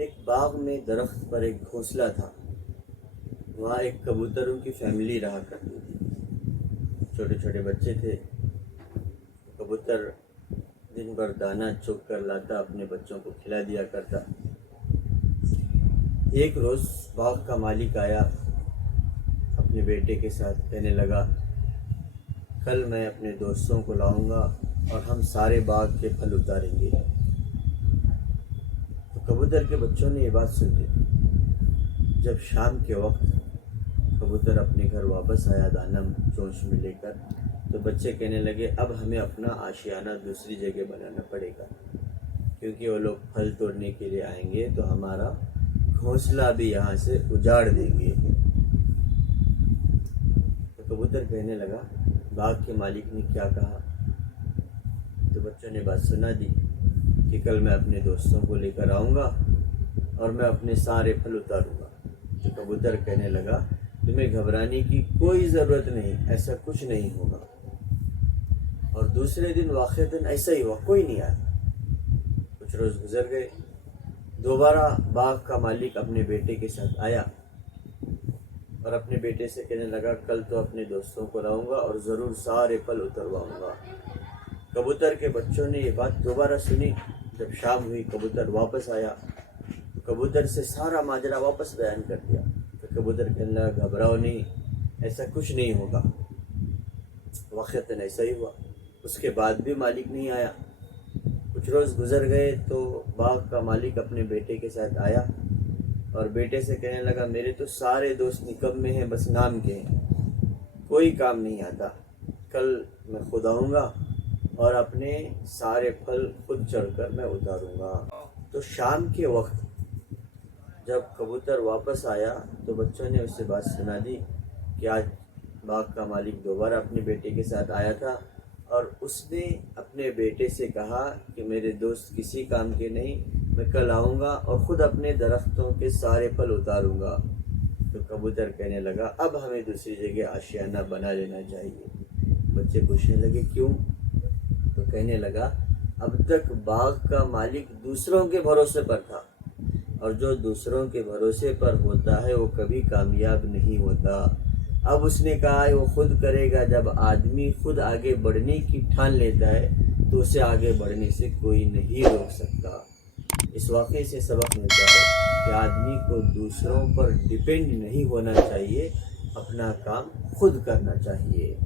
ایک باغ میں درخت پر ایک گھونسلہ تھا۔ وہاں ایک کبوتروں کی فیملی رہا کرتی تھی۔ چھوٹے چھوٹے بچے تھے۔ کبوتر دن بھر دانہ چوگ کر لاتا، اپنے بچوں کو کھلا دیا کرتا۔ ایک روز باغ کا مالک آیا اپنے بیٹے کے ساتھ، کہنے لگا کل میں اپنے دوستوں کو لاؤں گا اور ہم سارے باغ کے پھل اتاریں گے۔ تو کبوتر کے بچوں نے یہ بات سن لی۔ جب شام کے وقت کبوتر اپنے گھر واپس آیا دانہ چونچ میں لے کر، تو بچے کہنے لگے اب ہمیں اپنا آشیانہ دوسری جگہ بنانا پڑے گا، کیونکہ وہ لوگ پھل توڑنے کے لیے آئیں گے تو ہمارا گھونسلہ بھی یہاں سے اجاڑ دیں گے۔ تو کبوتر کہنے لگا باغ کے مالک نے کیا کہا؟ تو بچوں نے بات سنا دی کہ کل میں اپنے دوستوں کو لے کر آؤں گا اور میں اپنے سارے پھل اتاروں گا۔ تو کبوتر کہنے لگا تمہیں گھبرانے کی کوئی ضرورت نہیں، ایسا کچھ نہیں ہوگا۔ اور دوسرے دن واقعتاً ایسا ہی ہوا، کوئی نہیں آیا۔ کچھ روز گزر گئے، دوبارہ باغ کا مالک اپنے بیٹے کے ساتھ آیا اور اپنے بیٹے سے کہنے لگا کل تو اپنے دوستوں کو لاؤں گا اور ضرور سارے پھل اترواؤں گا۔ کبوتر کے بچوں نے یہ بات دوبارہ سنی۔ جب شام ہوئی کبوتر واپس آیا، کبوتر سے سارا ماجرا واپس بیان کر دیا۔ تو کبوتر کہنے لگا گھبراؤ نہیں، ایسا کچھ نہیں ہوگا۔ واقعتاً ایسا ہی ہوا۔ اس کے بعد بھی مالک نہیں آیا۔ کچھ روز گزر گئے تو باغ کا مالک اپنے بیٹے کے ساتھ آیا اور بیٹے سے کہنے لگا میرے تو سارے دوست نکمے ہیں، بس نام کے ہیں، کوئی کام نہیں آتا۔ کل میں خود آؤں گا اور اپنے سارے پھل خود چڑھ کر میں اتاروں گا۔ تو شام کے وقت جب کبوتر واپس آیا تو بچوں نے اس سے بات سنا دی کہ آج باغ کا مالک دوبارہ اپنے بیٹے کے ساتھ آیا تھا اور اس نے اپنے بیٹے سے کہا کہ میرے دوست کسی کام کے نہیں، میں کل آؤں گا اور خود اپنے درختوں کے سارے پھل اتاروں گا۔ تو کبوتر کہنے لگا اب ہمیں دوسری جگہ آشیانہ بنا لینا چاہیے۔ بچے پوچھنے لگے کیوں؟ تو کہنے لگا اب تک باغ کا مالک دوسروں کے بھروسے پر تھا، اور جو دوسروں کے بھروسے پر ہوتا ہے وہ کبھی کامیاب نہیں ہوتا۔ اب اس نے کہا ہے وہ خود کرے گا۔ جب آدمی خود آگے بڑھنے کی ٹھان لیتا ہے تو اسے آگے بڑھنے سے کوئی نہیں روک سکتا۔ اس واقعے سے سبق ملتا ہے کہ آدمی کو دوسروں پر ڈیپینڈ نہیں ہونا چاہیے، اپنا کام خود کرنا چاہیے۔